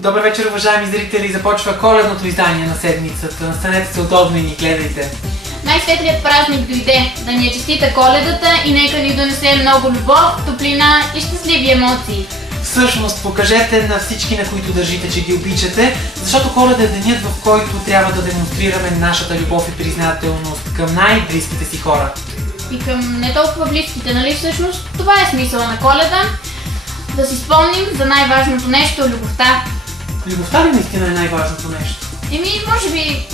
Добър вечер, уважаеми зрители! Започва коледното издание на седмицата. Настанете се удобно и ни гледайте. Най-светлият празник дойде, да ни е честита Коледата и нека ни донесе много любов, топлина и щастливи емоции. Всъщност, покажете на всички, на които държите, че ги обичате, защото Коледа е денят, в който трябва да демонстрираме нашата любов и признателност към най-близките си хора. И към не толкова близките, нали всъщност? Това е смисъла на Коледа. Да си спомним за най-важното нещо – любовта. Любовта ли наистина е най-важното нещо? Може би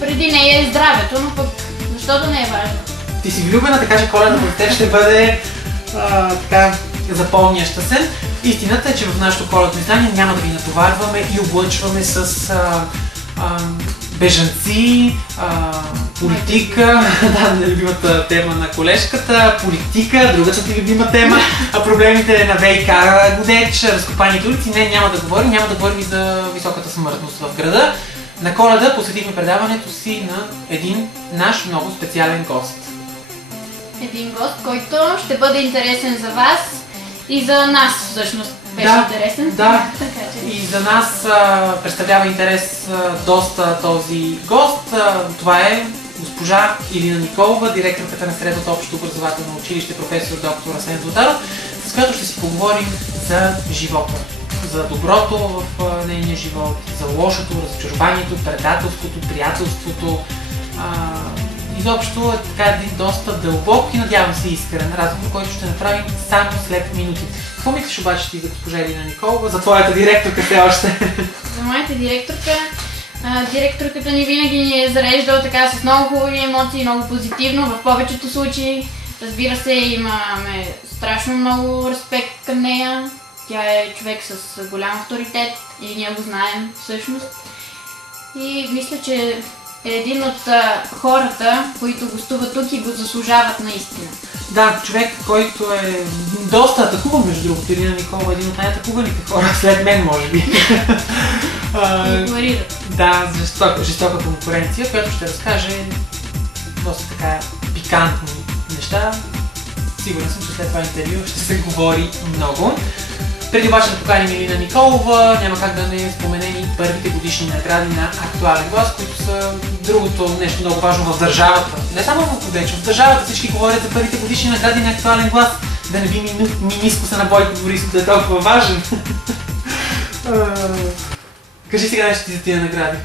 преди нея е здравето, но пък защо да не е важно? Ти си влюбена, така че Коледа пред теб ще бъде така запомняща се. Истината е, че в нашото коледно издание няма да ви натоварваме и облъчваме с бежанци, политика, да, любимата тема на колежката, политика, другата ти любима тема, проблемите на ВиК Годеч, разкопаните улици. Не, няма да говорим и за високата смъртност в града. На Коледа посветихме предаването си на един наш много специален гост. Един гост, който ще бъде интересен за вас и за нас всъщност беше интересен. Да, и за нас представлява интерес доста този гост. Това е госпожа Илина Николова, директорката на Средното общо образователно училище професор доктор Асен Златаров, с която ще си поговорим за живота. За доброто в нейния живот, за лошото, разочарованието, предателството, приятелството. Изобщо е така един доста дълбок и надявам се искрен разговор, който ще направим само след минути. Какво мислиш обаче ти за госпожа Илина Николова, за твоята директорка все още? За моята директорка, директорката ни винаги ни е зареждала така с много хубави емоции, много позитивно в повечето случаи. Разбира се, имаме страшно много респект към нея. Тя е човек с голям авторитет и ние го знаем всъщност. И мисля, че е един от хората, които гостуват тук и го заслужават наистина. Да, човек, който е доста атакуван, между другото. Илина Николова е един от най-атакуваните хора, след мен, може би. Да, жестока конкуренция, която ще разкаже доста така пикантни неща. Сигурен съм, че след това интервю ще се говори много. Преди обаче да поканим Илина Николова, няма как да не споменем и първите годишни награди на Актуален глас, които са другото нещо много важно в държавата. Не само в Годеч, в държавата всички говорят за първите годишни награди на Актуален глас. Да не би минискуса на Бойко Борисов да е толкова важен. Кажи сега нещо ти за тия награди.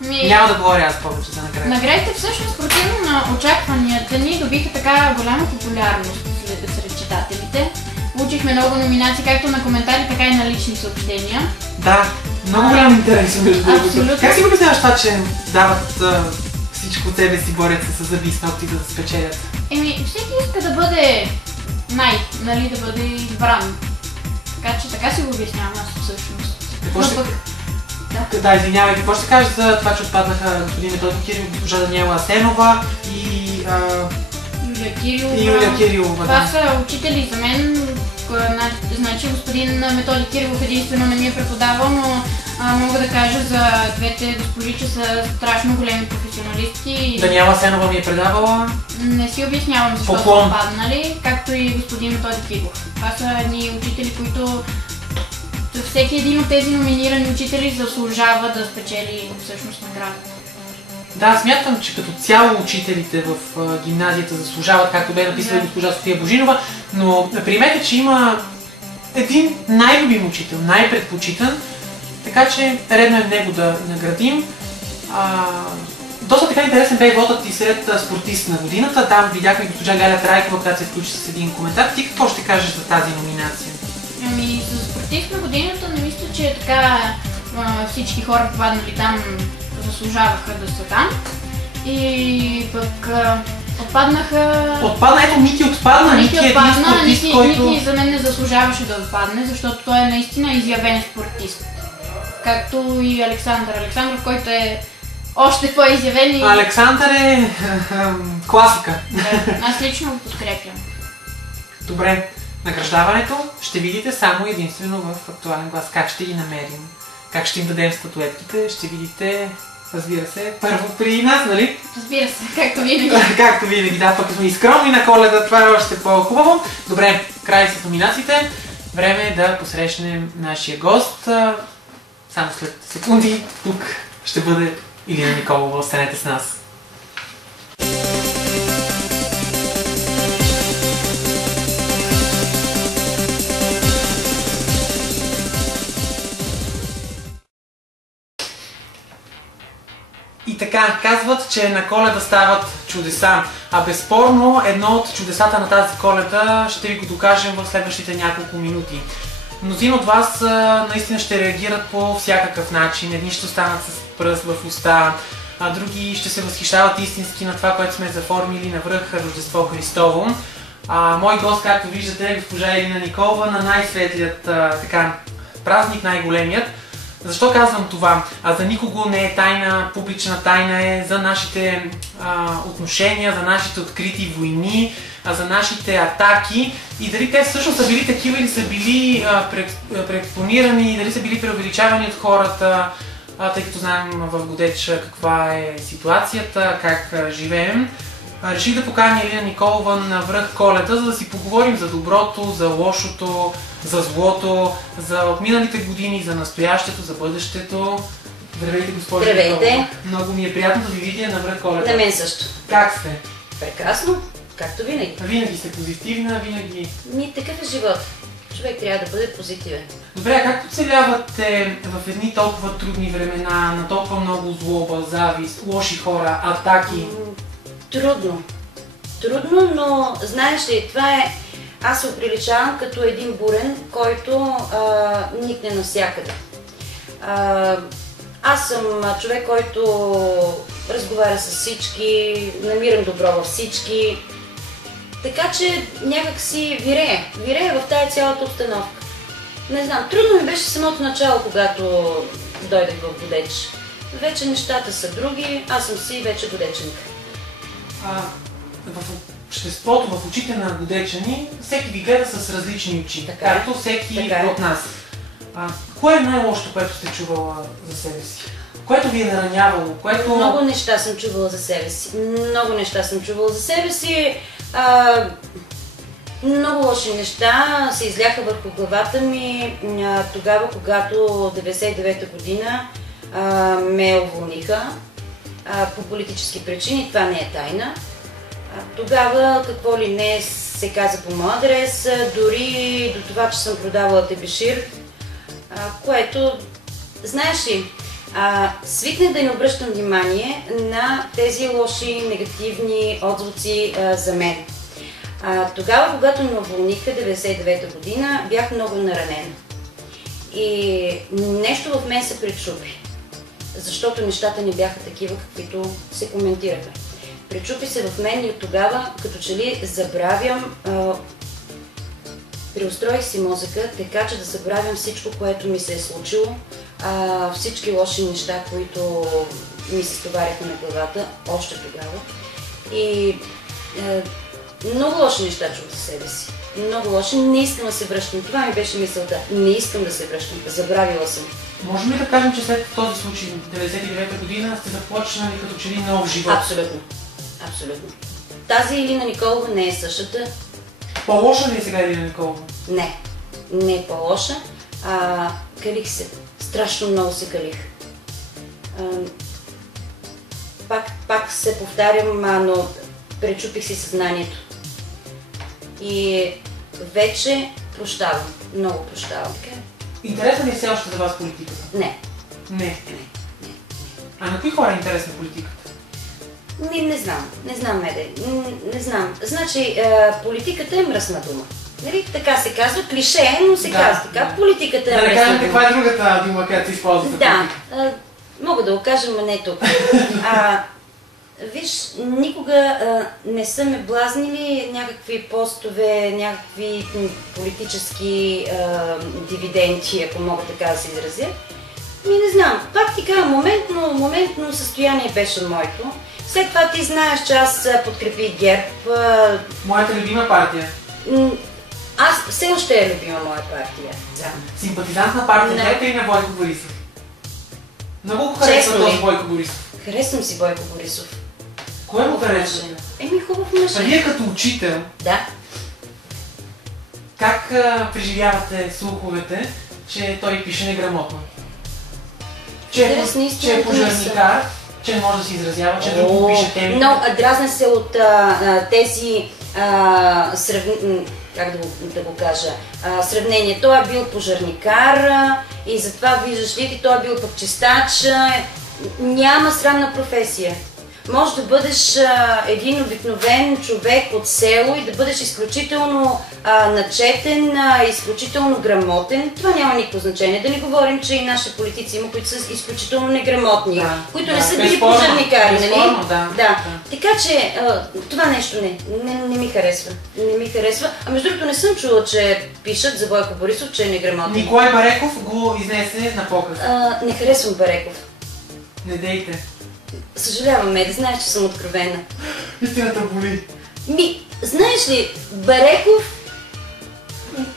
Няма да говоря аз повече за награди. Наградите всъщност, противно на очакванията ни, добиха така голяма популярност сред читателите. Получихме много номинации, както на коментари, така и на лични съобщения. Да, много голям интерес между другото. Абсолютно. Как си го обясняваш това, че дават всичко от себе си, борят се с зъби и с ногти да спечелят? Всеки иска да бъде да бъде избран. Така че така си го обяснявам аз всъщност. Да, извинявай, какво ще кажеш за това, че отпаднаха господин Методи Кирилов, госпожа Даниела Асенова и Юлия Кирилова. Това са учители за мен. Значи господин Методи Кирилов единствено не ми е преподавал, но мога да кажа за двете госпожи, че са страшно големи професионалистки. Даниела Асенова ми е предавала. Не си обяснявам защо са отпаднали, както и господин Методи Кирилов. Това са едни учители, които всеки един от тези номинирани учители заслужава да спечели всъщност наградата. Да, смятам, че като цяло учителите в гимназията заслужават, както бе написала госпожа София Божинова, но приемете, че има един най-любим учител, най-предпочитан, така че редно е него да наградим. Доста така интересен бе вотът и сред спортист на годината. Там видяхме госпожа Галя Трайкова, която се включи с един коментар. Ти какво ще кажеш за тази номинация? За спортист на годината не мисля, че така всички хора попаднали там заслужаваха да са там. И пък отпаднаха... Ето Ники отпадна. Ники е един спортист, който... Ники за мен не заслужаваше да отпадне, защото той е наистина изявен спортист. Както и Александър. Александров, който е още по-изявен и... Александър е класика. Да, аз лично го подкрепям. Добре. Награждаването ще видите само единствено в Актуален глас. Как ще ги намерим? Как ще им дадем статуетките? Ще видите, разбира се, първо при нас, нали? Разбира се, както винаги. Както винаги, да, пък сме и скромни на Коледа, това е още по-хубаво. Добре, край с номинациите. Време е да посрещнем нашия гост. само след секунди тук ще бъде Илина Николова. Останете с нас. И така, казват, че на Коледа стават чудеса. А безспорно, едно от чудесата на тази Коледа ще ви го докажем в следващите няколко минути. Мнозина от вас наистина ще реагират по всякакъв начин. Едни ще останат с пръст в уста, а други ще се възхищават истински на това, което сме заформили навръх Рождество Христово. Мой гост, както виждате, е госпожа Илина Николова на най-светлият празник, най-големият. Защо казвам това? За никого не е тайна, публична тайна е за нашите отношения, за нашите открити войни, за нашите атаки и дали те всъщност са били такива или са били преекспонирани, дали са били преувеличавани от хората, тъй като знаем в Годеч каква е ситуацията, как живеем. Реших да поканя Илина Николова на връх Коледа, за да си поговорим за доброто, за лошото, за злото, за отминалите години, за настоящето, за бъдещето. Здравейте, госпожа Николова. Здравейте. Много ми е приятно да ви видя на връх Коледа. На мен също. Как сте? Прекрасно, както винаги. Винаги сте позитивна, винаги... Такъв е живот. Човек трябва да бъде позитивен. Добре, а как оцелявате в едни толкова трудни времена, на толкова много злоба, завист, лоши хора, атаки? Трудно. Трудно, но знаеш ли, това е... Аз се оприличавам като един бурен, който никне навсякъде. Аз съм човек, който разговаря с всички, намирам добро във всички. Така че някак си вирея в тая цялата обстановка. Не знам, трудно ми беше самото начало, когато дойдах в Годеч. Вече нещата са други, аз съм си вече годеченка. В обществото, в очите на годечани, всеки ви гледа с различни очи, както всеки от нас. Кое е най-лошото, което сте чувала за себе си? Което ви е наранявало? Което... Много неща съм чувала за себе си. Много неща съм чувала за себе си. Много лоши неща се изляха върху главата ми тогава, когато 99-та година ме уволниха по политически причини. Това не е тайна. Тогава какво ли не се каза по моя адрес, дори до това, че съм продавала тебешир, което, знаеш ли, свикнах да не обръщам внимание на тези лоши, негативни отзвуци за мен. Тогава, когато ме уволниха 99-та година, бях много наранена. И нещо в мен се пречупи, защото нещата не бяха такива, каквито се коментираха. Пречупи се в мен и от тогава, като че ли забравям, преустроих си мозъка, така че да забравям всичко, което ми се е случило, всички лоши неща, които ми се стоваряха на главата още тогава. И много лоши неща чух за себе си. Много лоши. Не искам да се връщам. Това ми беше мисълта. Не искам да се връщам. Забравила съм. Можем ли да кажем, че след този случай, 99-та година, сте започнали като че ли нов живот? Абсолютно. Абсолютно. Тази Илина Николова не е същата. По-лоша ли е сега Илина Николова? Не. Не е по-лоша. Калих се. Страшно много се калих. Пак се повтарям, но пречупих си съзнанието. И вече прощавам. Много прощавам. Интересна ли е все още за вас политиката? Не. Не. А на кои хора е интересна политиката? Не знам. Не знам, Меде. Не знам. Значи, политиката е мръсна дума. Нали? Така се казва, клише, но се казва така. Политиката е мръсна дума. Да не кажем каква е другата дума, която се използва за политика. Да. Мога да го кажа, но не тук. Виж, никога не са ме блазнили някакви постове, някакви политически дивиденти, ако мога така да се изразя. Не знам, пак ти кажа, моментно състояние беше моето. След това ти знаеш, че аз подкрепих ГЕРБ. Моята любима партия. Аз все още е любима моя партия. Симпатизант на партия ГЕРБ или на Бойко Борисов? Много го харесва този Бойко Борисов. Харесвам си Бойко Борисов. Кое му харесва? Хубав мъж. А вие като учител, да. Как преживявате слуховете, че той пише неграмотно? че е пожарникар, че не може да се изразява, че друго пише теми. Но дразна се от тези как да го кажа, сравнение. Той е бил пожарникар и затова виждаш ли, той е бил пък чистач. Няма срамна професия. Може да бъдеш един обикновен човек от село и да бъдеш изключително начетен, изключително грамотен. Това няма никакво значение. Да не говорим, че и наши политици има, които са изключително неграмотни, които не са били пожарникари, нали? Да. Така че това нещо не ми харесва. Не ми харесва. А между другото не съм чула, че пишат за Бойко Борисов, че е неграмотен. Николай Бареков го изнесе на показ. Не харесвам Бареков. Не дейте. Съжалявам, да знаеш, че съм откровена. Истината боли. Знаеш ли, Бареков...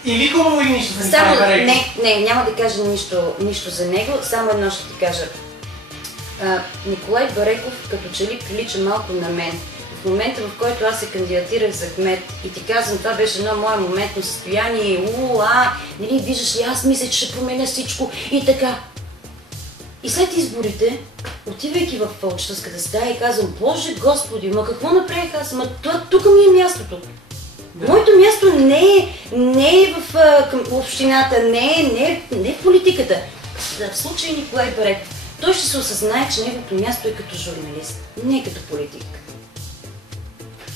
Или хубаво и нищо за Николай Бареков? Не, няма да кажа нищо за него, само едно ще ти кажа. Николай Бареков като че ли прилича малко на мен. В момента, в който аз се кандидатирах за кмет и ти казвам, това беше едно мое моментно състояние, нали, виждаш ли, аз мисля, че ще променя всичко и така. И след изборите, отивайки в учителската стая и казвам, Боже Господи, какво направих аз? Тук ми е мястото. Да. Моето място не е в общината, не е в политиката. В случая Николай Бареков, той ще се осъзнае, че неговото място е като журналист, не като политик.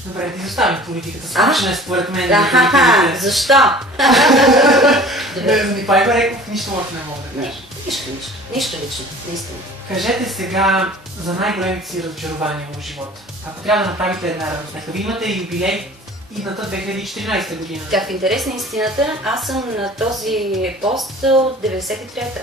Добре, да изоставим политиката. Скучна е според мен. Защо? За Николай Бареков нищо лошо не мога да кажа. Нищо лично, наистина. Кажете сега за най-големите си разочарования в живота. Ако трябва да направите една равносметка, вие имате юбилей идната 2014 година. Как в интерес на истината, аз съм на този пост от 93-та.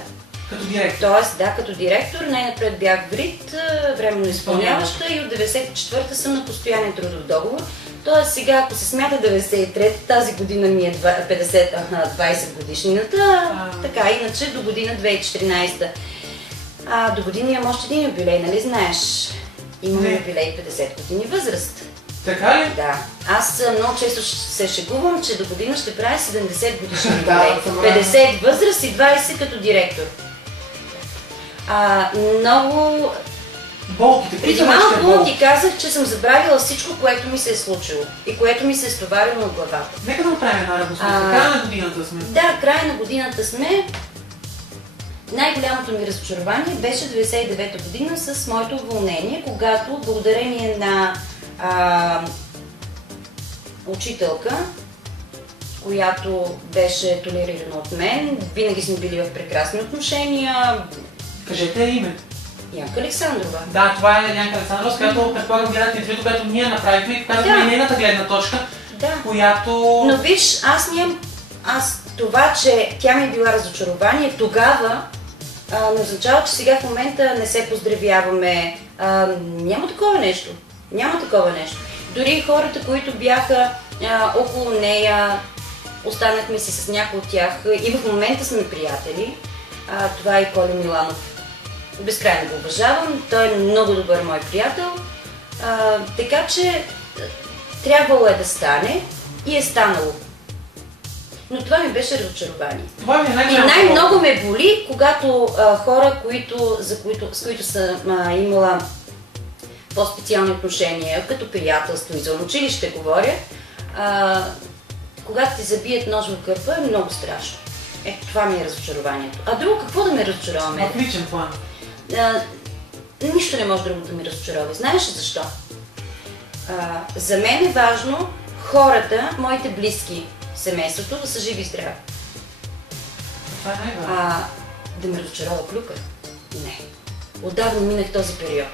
Като директор? Тоест, да, като директор. Най-напред бях в РИТ, временно изпълняваща и от 94-та съм на постоянен трудов договор. Тоест сега, ако се смята 93-та, тази година ми е 20 годишнината, така, иначе до година 2014-та. До година имам още един юбилей, нали знаеш? Имам юбилей 50 години възраст. Така ли? Да. Аз много често се шегувам, че до година ще правя 70 годишни юбилей. 50 възраст и 20 като директор. Много... Преди малко ти казах, че съм забравила всичко, което ми се е случило и което ми се е стоварило на главата. Нека да направим една равносметка. Края на годината сме. Да, края на годината сме. Най-голямото ми разочарование беше 99-та година с моето уволнение, когато благодарение на учителка, която беше толерирана от мен, винаги сме били в прекрасни отношения. Кажете име. Янка Александрова. Да, това е Янка Александрова, с която предполагам гледате интервюто, което ние направихме и показваме и нейната гледна точка, която... Но виж, това, че тя ми е била разочарование, тогава не означава, че сега в момента не се поздравяваме. Няма такова нещо. Няма такова нещо. Дори хората, които бяха около нея, останахме си с някои от тях и в момента сме приятели. Това е Коля Миланов. Безкрайно го уважавам, той е много добър мой приятел, така че трябвало е да стане и е станало. Но това ми беше разочарование. И най-много ме боли, когато хора, с които съм имала по-специални отношения, като приятелство и за училище говоря, когато ти забият нож в гърба е много страшно. Ето това ми е разочарованието. А друго какво да ме разочароваме? В личен план. Нищо не може друго да ми разочарова. Знаеш ли защо? За мен е важно хората, моите близки, семейството, да са живи и здрави. Това е най-важно. Да ме разочарова клюка? Не. Отдавна минах този период.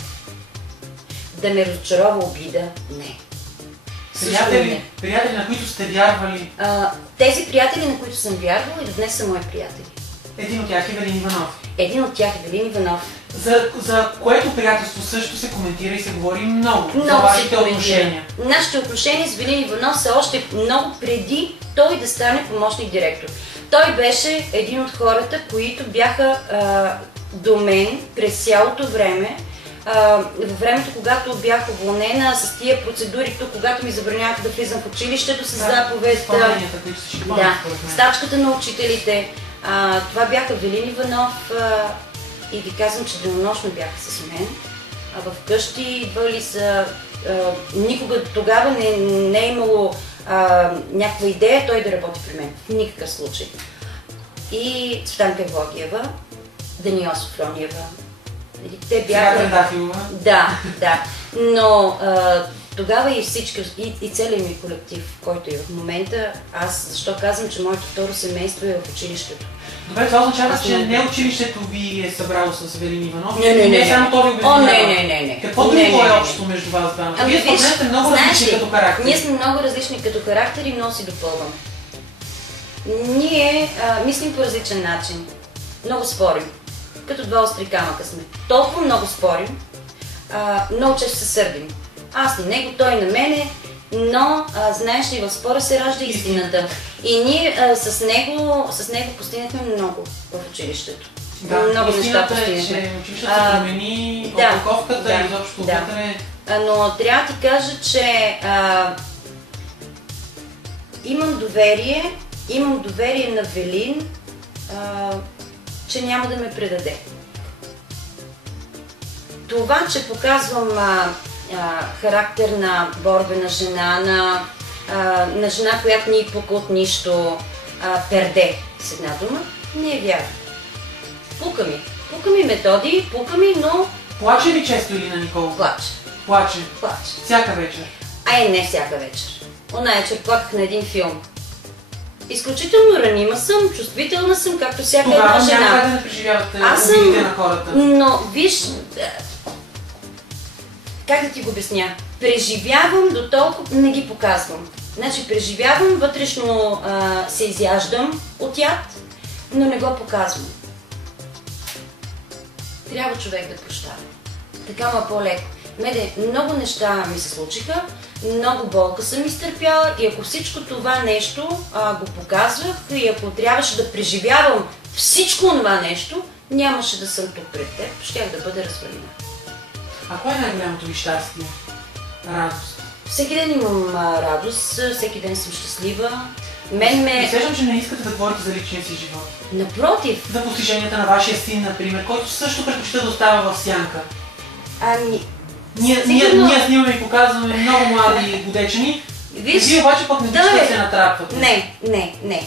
Да ме разочарова обида? Не. Приятели, на които сте вярвали? Тези приятели, на които съм вярвала и до днес са мои приятели. Един от тях е Велин Иванов. Един от тях е Велин Иванов. За което приятелство също се коментира и се говори много за вашите отношения. Нашите отношения с Велин Иванов са още много преди той да стане помощник директор. Той беше един от хората, които бяха до мен през цялото време, във времето, когато бях уволнена с тия процедури тук, когато ми забраняваха да влизам в училището с заповед, стачката на учителите, това бяха Велин Иванов, и ви казвам, че денонощно бяха с мен. А вкъщи идвали са... никога тогава не е имало някаква идея той да работи при мен. В никакъв случай. И Цветанка Евлогиева, Даниела Софрониева. Те бяха... Да. Но тогава и всички, и целият ми колектив, който е в момента, аз защо казвам, че моето второ семейство е в училището. Добре, това означава, че не училището ви е събрало с Велин Иванов. Не, само то ви обединява. Не. Какво друго е общо между вас двамата? Вие сте много различни като характери. Ние сме много различни като характери, но си допълваме. Ние мислим по различен начин. Много спорим. Като два остри камъка сме. Толкова много спорим, много често се сърдим. Аз на него, той на мене, но знаеш ли, в спора се ражда истината. И ние с него постигнахме много в училището. Да, много неща постигнахме. Че училището се промени, опаковката и изобщо вътре. Но трябва да ти кажа, че имам доверие на Велин, че няма да ме предаде. Това, че показвам характер на борбена жена, на жена, която ни пука от нищо, перде, с една дума, не е вярно. Пука ми методи, но... Плаче ли често Илина Николова? Плаче. Всяка вечер? Не всяка вечер. Она вечер плаках на един филм. Изключително ранима съм, чувствителна съм, както всяка една жена. Тогава няма да преживявате обидите на хората. Но виж, как да ти го обясня? Преживявам до толкова, не ги показвам. Значи преживявам, вътрешно се изяждам от яд, но не го показвам. Трябва човек да прощава. Така ма по-леко. Много неща ми се случиха, много болка съм изтърпяла и ако всичко това нещо го показвах и ако трябваше да преживявам всичко това нещо, нямаше да съм тук пред теб, щях да бъда развалена. А кое е най-голямото ви щастие? Радост? Всеки ден имам радост, всеки ден съм щастлива. Усещам, че не искате да говорите за личния си живот. Напротив. За постиженията на вашия син, например, който също предпочита да остава в сянка. Ние снимаме и показваме много млади годечани. Вие обаче пък не обичате да се натрапвате. Не.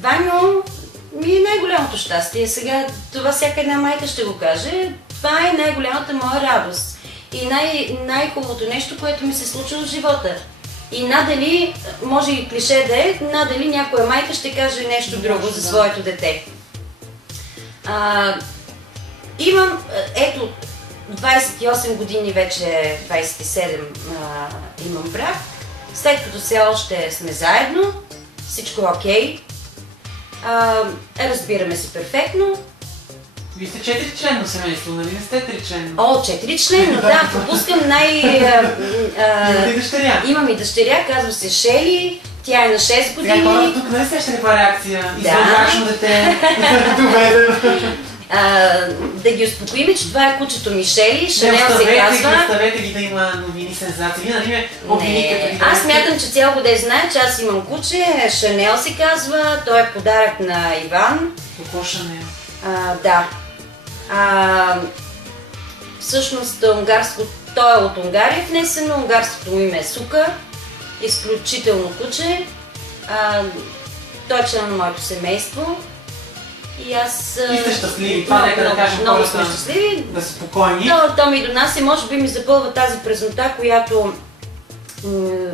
Ваньо ми е най-голямото щастие. Сега това всяка една майка ще го каже. Това е най-голямата моя радост. И най-хубавото нещо, което ми се случва в живота. И надали, може и клише да е, надали някоя майка ще каже нещо друго за своето дете. Имам, 28 години вече, 27 имам брак. След като все още сме заедно, всичко е окей. Разбираме се перфектно. Вие сте 4-членно семейство, нали не сте 3-членно? 4-членно, да. Пропускам Имате и дъщеря? Имам и дъщеря, казва се Шели. Тя е на 6 години. Сега хората тук не сеща каква реакция. Извънбрачно дете. Доведено. Да ги успокоим, че това е кучето ми Шели. Шанел се казва. Оставете ги да има новини, сензации. Нали ме обвините. Аз смятам, че цял годин знае, че аз имам куче. Шанел се казва. Той е подарък на Иван. Какво Шанел? Да. Всъщност той е от Унгария внесено. Унгарското му име е Сука. Изключително куче. Той е член на моето семейство. И аз... И сте щастливи, това нека да кажем много сме щастливи. Да са спокойни. То ми донася, може би ми запълва тази празнота, която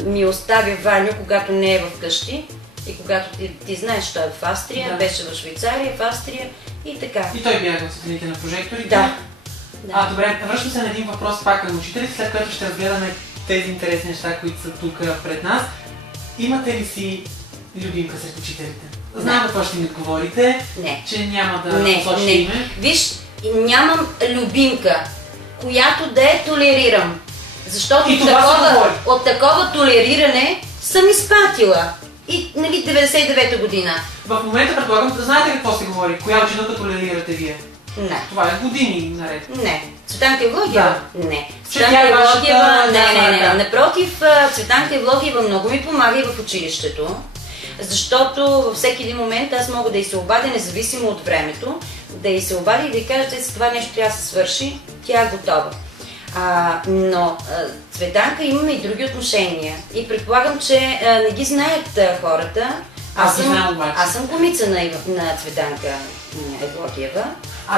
ми оставя Ваню, когато не е вкъщи. И когато ти знаеш, той е в Австрия, беше в Швейцария, в Австрия и така. И той бяга в светлините на прожекторите? Да. Добре, връщам се на един въпрос пак към учителите, след което ще разгледаме тези интересни неща, които са тук пред нас. Имате ли си любимка сред учителите? Знам какво ще ми отговорите, че няма да посочите име. Виж, нямам любимка, която да я толерирам. Защото от такова толериране съм изпатила. И, нали, 99-та година. В момента предполагам, знаете какво се говори? Коя учителка толерирате вие? Не. Това е години наред. Не. Цветанка Евлогиева? Не. Цветанка Евлогиева? Не. Напротив, Цветанка Евлогиева много ми помага и в училището. Защото във всеки един момент аз мога да й се обадя, независимо от времето, да й се обадя и да й кажа, че това нещо трябва да се свърши, тя е готова. Но Цветанка имаме и други отношения и предполагам, че не ги знаят хората. Аз съм кумица на Цветанка Евлогиева.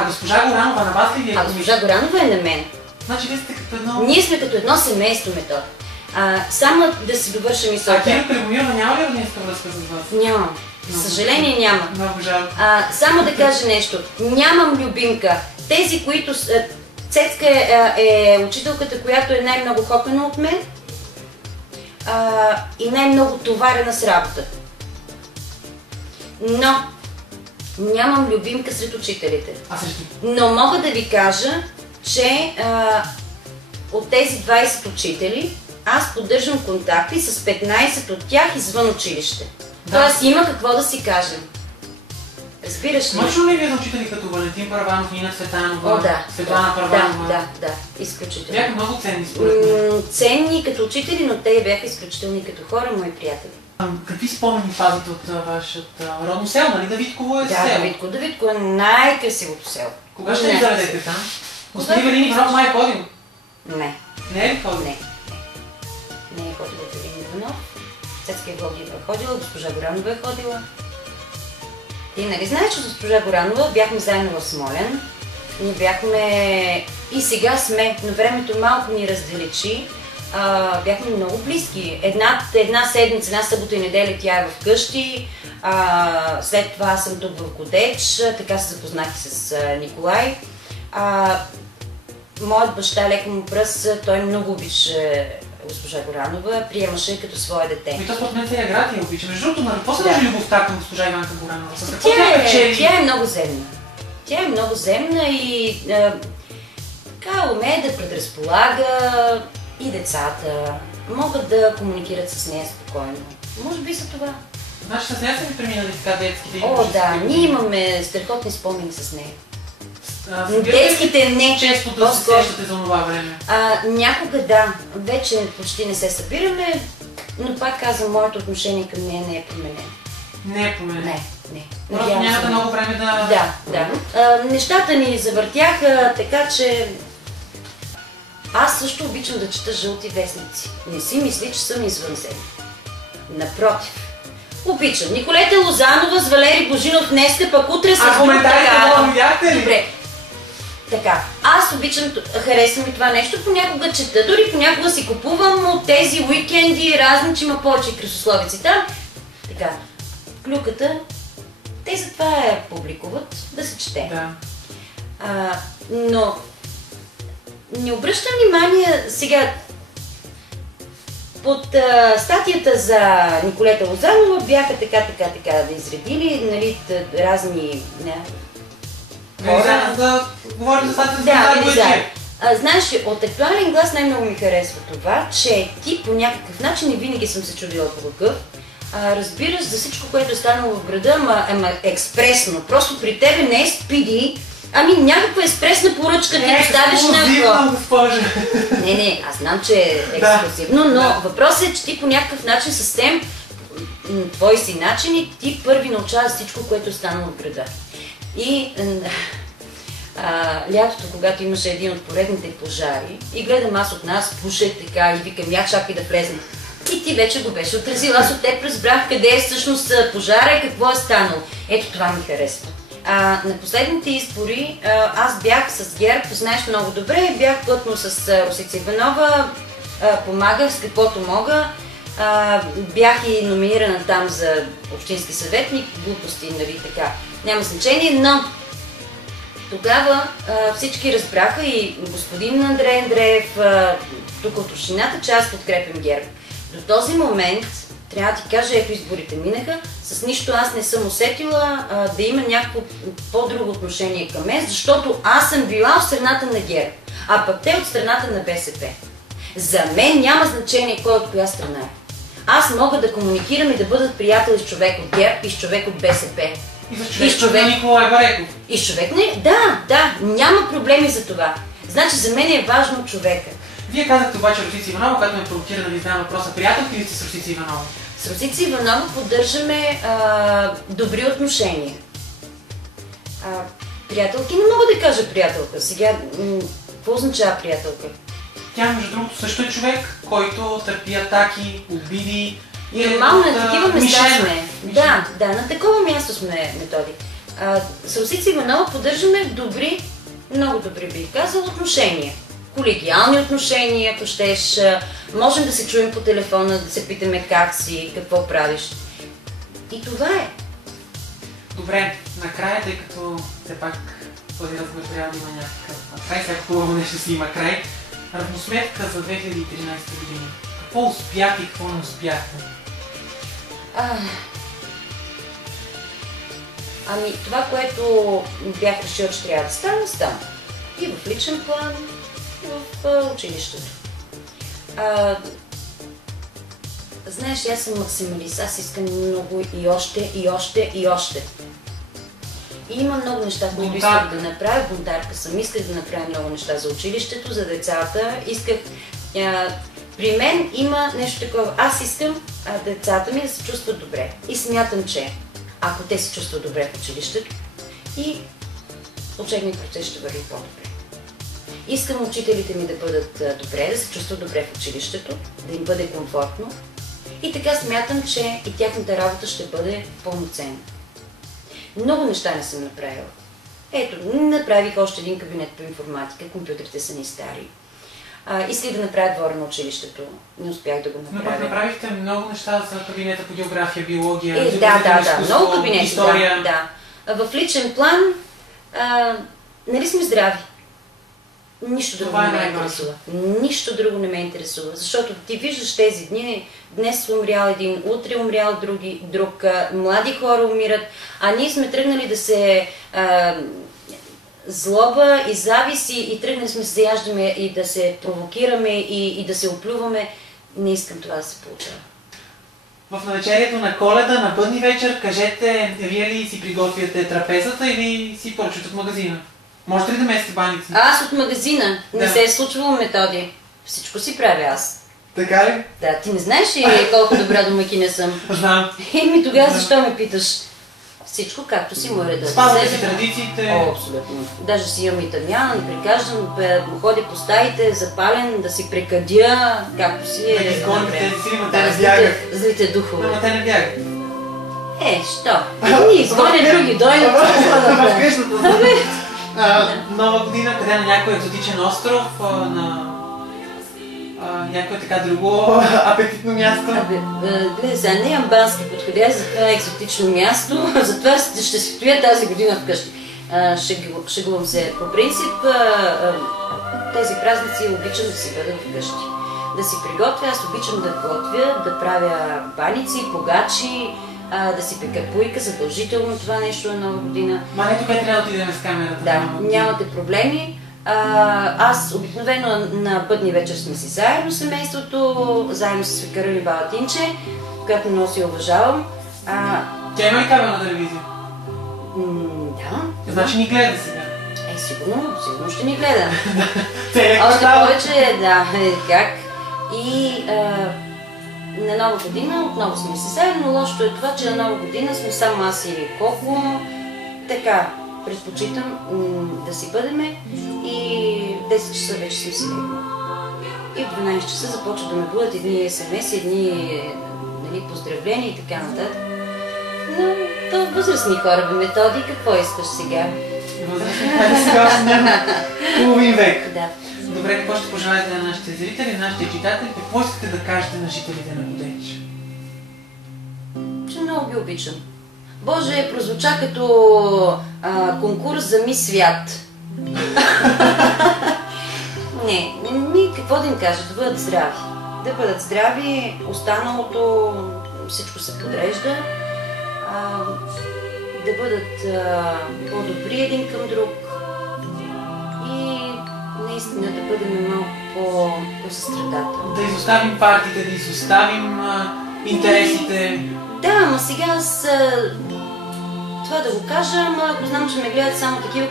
Госпожа Горанова на вас ли ви е кумица? Госпожа Горанова е на мен. Значи вие сте като едно... Ние сме като едно семейство, Метод. Само да си довърша мисълта. Кира Прибомирова няма ли роднинска връзка с вас? Нямам. За съжаление няма. Много жалко. Само да кажа нещо. Нямам любимка. Тези, които... Цецка е учителката, която е най-много хокана от мен и най-много товарена с работа. Но нямам любимка сред учителите. Но мога да ви кажа, че от тези 20 учители аз поддържам контакти с 15 от тях извън училище. Тоест има какво да си кажем. Разбираш ли? Мъчно ли ви за учители като Валентин Първанов, Нина Цветанова, Светлана Първанова? Да, изключително. Бяха много ценни според мен. Ценни като учители, но те бяха изключителни като хора, мои приятели. Какви спомени пазите от вашето родно село, нали? Давидково е село. Давидково е най-красивото село. Кога ще ви заведете там? Господин Велин Иванов май е ходил? Не. Не е ли ходил? Не е ходила Велин Иванов. Цецка Евлогиева е ходила, госпожа Горанова е ходила. Ти нали знаеш, че с госпожа Горанова бяхме заедно в Смолян. Ние бяхме и сега сме, но времето малко ни разделичи. Бяхме много близки. Една седмица, една събота и неделя тя е вкъщи. След това съм тук в Годеч. Така се запознах и с Николай. Моят баща, леко му пръс, той много обича госпожа Горанова, приемаше като свое дете. И то според мен целият град я обича. Между другото, какво се дължи любовта към госпожа Иванка Горанова? С какво тя е много земна. Тя е много земна и умее да предразполага и децата. Могат да комуникират с нея спокойно. Може би за това. Значи с нея са ви преминали така детските и ние имаме страхотни спомени с нея. Детските не. Често да се срещате за това време? Някога да. Вече почти не се събираме, но пак казвам, моето отношение към нея не е променено. Не е променено? Не. Просто нямате много време да... Да. Нещата ни завъртяха, така че... Аз също обичам да чета жълти вестници. Не си мисли, че съм извънземна. Напротив. Обичам. Николета Лозанова с Валери Божинов днеска, пък утре с... коментарите това видяхте ли? Добре. Така, аз обичам, харесвам и това нещо, понякога чета, дори понякога си купувам от тези уикенди, разни, че има повече красословици там. Така, клюката, те затова я публикуват, да се чете. Да. Но не обръщам внимание сега, под статията за Николета Лозанова бяха така да изредили, нали, разни... Да говорим за статията за знаеш, от Актуален глас най-много ми харесва това, че ти по някакъв начин, и винаги съм се чудила по какъв, разбираш за всичко, което е станало в града, ама експресно. Просто при тебе не е спиди, някаква експресна поръчка ти поставиш на... Не, аз знам, че е ексклюзивно, но въпросът е, че ти по някакъв начин с тем, твои си начини, ти първи научаваш всичко, което е станало в града. И лятото, когато имаше един от поредните пожари, и гледам аз от нас, пуше така и викам, чакай да влезем. И ти вече го беше отразил. Аз от теб разбрах къде е всъщност пожара и какво е станало. Ето това ми харесва. На последните избори аз бях с ГЕРБ, знаеш много добре, бях плътно с Росица Иванова, помагах с каквото мога. Бях и номинирана там за общински съветник, глупости, нали така, няма значение, но тогава всички разбраха и господин Андрей Андреев, тук от общината, че аз подкрепям ГЕРБ. До този момент, трябва да ти кажа, ето изборите минаха, с нищо аз не съм усетила да има някакво по-друго отношение към мен, защото аз съм била от страната на ГЕРБ, а пък те от страната на БСП. За мен няма значение кой от коя страна е. Аз мога да комуникирам и да бъдат приятели с човек от ГЕРБ и с човек от БСП. И с човек Николай Бареков. И с човек не... Да, няма проблеми за това. Значи за мен е важно човека. Вие казахте обаче Росица Иванова, която ме провокира да ви задам въпроса. Приятелки ли сте с Росица Иванова? С Росица Иванова поддържаме добри отношения. Приятелки не мога да кажа приятелка. Сега, какво означава приятелка? Тя, между другото, също е човек, който търпи атаки, обиди и нормално на такива места сме. Мишена. Да, на такова място сме, Методи. С Росица Иванова поддържаме добри, много добри бих казал, отношения. Колегиални отношения, ако щеш. Можем да се чуем по телефона, да се питаме как си, какво правиш. И това е. Добре, накрая, тъй като все пак този разговор трябва да има някакъв край, всяко хубаво нещо си има край. Равносметка за 2013 година. Какво успяхте и какво не успяхте? Ами, това, което бях решила, че трябва да стане, стана. И в личен план, и в училището. Знаеш, аз съм максималист, аз искам много и още, и още, и още. И има много неща, които исках да направя. Бунтарка съм. Исках да направя много неща за училището, за децата. Исках... при мен има нещо такова. Аз искам децата ми да се чувстват добре. И смятам, че ако те се чувстват добре в училището, и учебният процес ще върви по-добре. Искам учителите ми да бъдат добре, да се чувстват добре в училището, да им бъде комфортно. И така смятам, че и тяхната работа ще бъде пълноценна. Много неща не съм направила. Ето, направих още един кабинет по информатика, компютрите са ни стари. Исках да направя двора на училището, не успях да го направя. Но пък направихте много неща за кабинета по география, биология, да, много кабинети, история. Да. В личен план, нали сме здрави? Нищо друго не ме интересува. Нищо друго не ме интересува, защото ти виждаш тези дни, днес умрял един, утре умрял друг, млади хора умират, а ние сме тръгнали да се злоба и зависи и тръгнали сме се заяждаме и да се провокираме и да се оплюваме. Не искам това да се получава. В навечерието на Коледа, на бъдни вечер, кажете, вие ли си приготвяте трапезата или си поръчвате от магазина? Можете ли да месите баници? Аз от магазина. Не се е случвало, Методи. Всичко си правя аз. Така ли? Да, ти не знаеш ли колко добра домакиня съм? Знам. Еми тогава защо ме питаш? Всичко както си му е реда. Спазвате си традициите? Абсолютно. Даже си имам италиан, непрекаждан, ходя по стаите, запален, да си прекадя, както си е. Да ги изгоните тези сили, но те не бягат. Злите духове. Но те не бягат. Що? Ни изгоня други, дойдат. В къщата. Нова година, къде на някой екзотичен остров, на някое така друго апетитно място? Гледай сега, не имам бански подходящ за това екзотично място, затова ще стоя тази година вкъщи. Шегувам се. По принцип, тези празници обичам да си бъда вкъщи. Да си приготвя, аз обичам да готвя, да правя баници, погачи, да си пека пуйка, задължително това нещо е нова година. Ма не тук трябва да отидем с камерата. Да, нямате проблеми. Аз обикновено на бъдни вечер сме си заедно семейството, заедно с свекъра ми баба Тинче, която много си уважавам. Тя има ли кабелна телевизия? Да. Значи ни гледа сега. Сигурно ще ни гледа. Още повече, да, как. И на нова година отново сме си заедно. Лошото е това, че на нова година сме само аз и Коко. Така, предпочитам да си бъдеме и в 10 часа вече съм си легнала. И в 12 часа започват да ме будат едни смс, едни поздравления и така нататък. Но то възрастни хора, Методи, какво искаш сега? Възрастни хора сега няма половин век. Да. Добре, какво ще пожелаете на нашите зрители, на нашите читатели? Какво искате да кажете на жителите на Годеч? Че много ги обичам. Боже, прозвуча като конкурс за Мис Свят. Не, какво да им кажа? Да бъдат здрави. Да бъдат здрави, останалото всичко се подрежда. Да бъдат по-добри един към друг и наистина да бъдем малко по-състрадателни. Да изоставим партиите, да изоставим интересите. Да, ама сега аз това да го кажа, ама ако знам, че ме гледат само такива,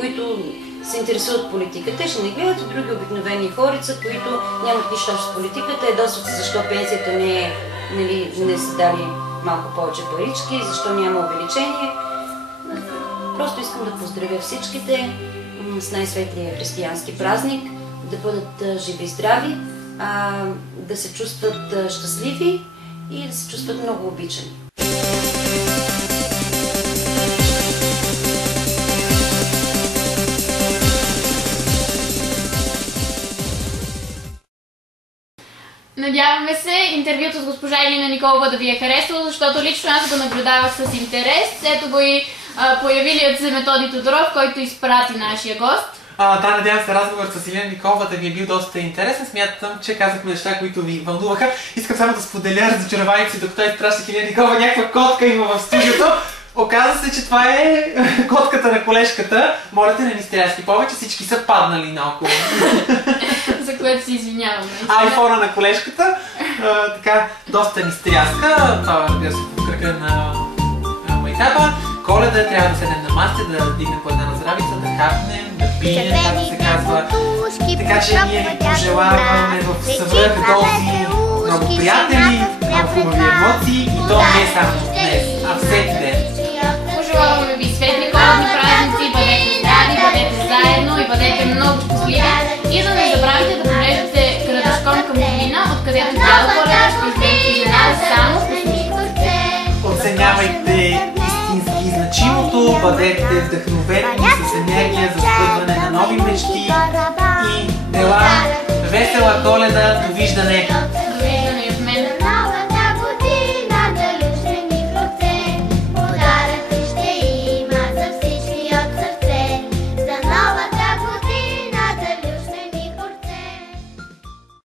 които се интересуват от политика. Те ще не гледат и други обикновени хорица, които нямат нищо общо с политиката, ядосват се защо пенсията не са дали малко повече парички, защо няма увеличение. Просто искам да поздравя всичките с най-светлия християнски празник, да бъдат живи и здрави, да се чувстват щастливи и да се чувстват много обичани. Надяваме се интервюто с госпожа Илина Николова да ви е харесало, защото лично аз го наблюдавах с интерес. Ето го и появилият се Методи Тодоров, който изпрати нашия гост. Да, надявам се разговорът с Илина Николова да ви е бил доста интересен. Смятам, че казахме неща, които ви вълнуваха. Искам само да споделя разочарованието си, докато изпращах Илина Николова, някаква котка има в студиото. Оказва се, че това е котката на колежката. Моля те, не ни стряски повече, всички са паднали наоколо. За което се извиняваме. Айфона на колежката. Така, доста ни стряска. Това, разбира се, в кръга на майтапа. Коледа трябва да седнем на масите, да дигнем по една на здравица, да хапнем, да пием, както се казва. Така че ние ви пожелаваме в свръхдози много приятели, много хубави емоции и то не само днес, а всеки ден. Пожелаваме ви светли коледни празници, бъдете здрави, бъдете заедно и бъдете много щастливи. И да не забравяйте да поглеждате Градашком към Долина, откъдето цяла Коледа ще излезе изненада само с усмивките. Оценявайте истински значимото, бъдете вдъхновени с енергия за сбъдване на нови мечти и дела. Весела Коледа, довиждане!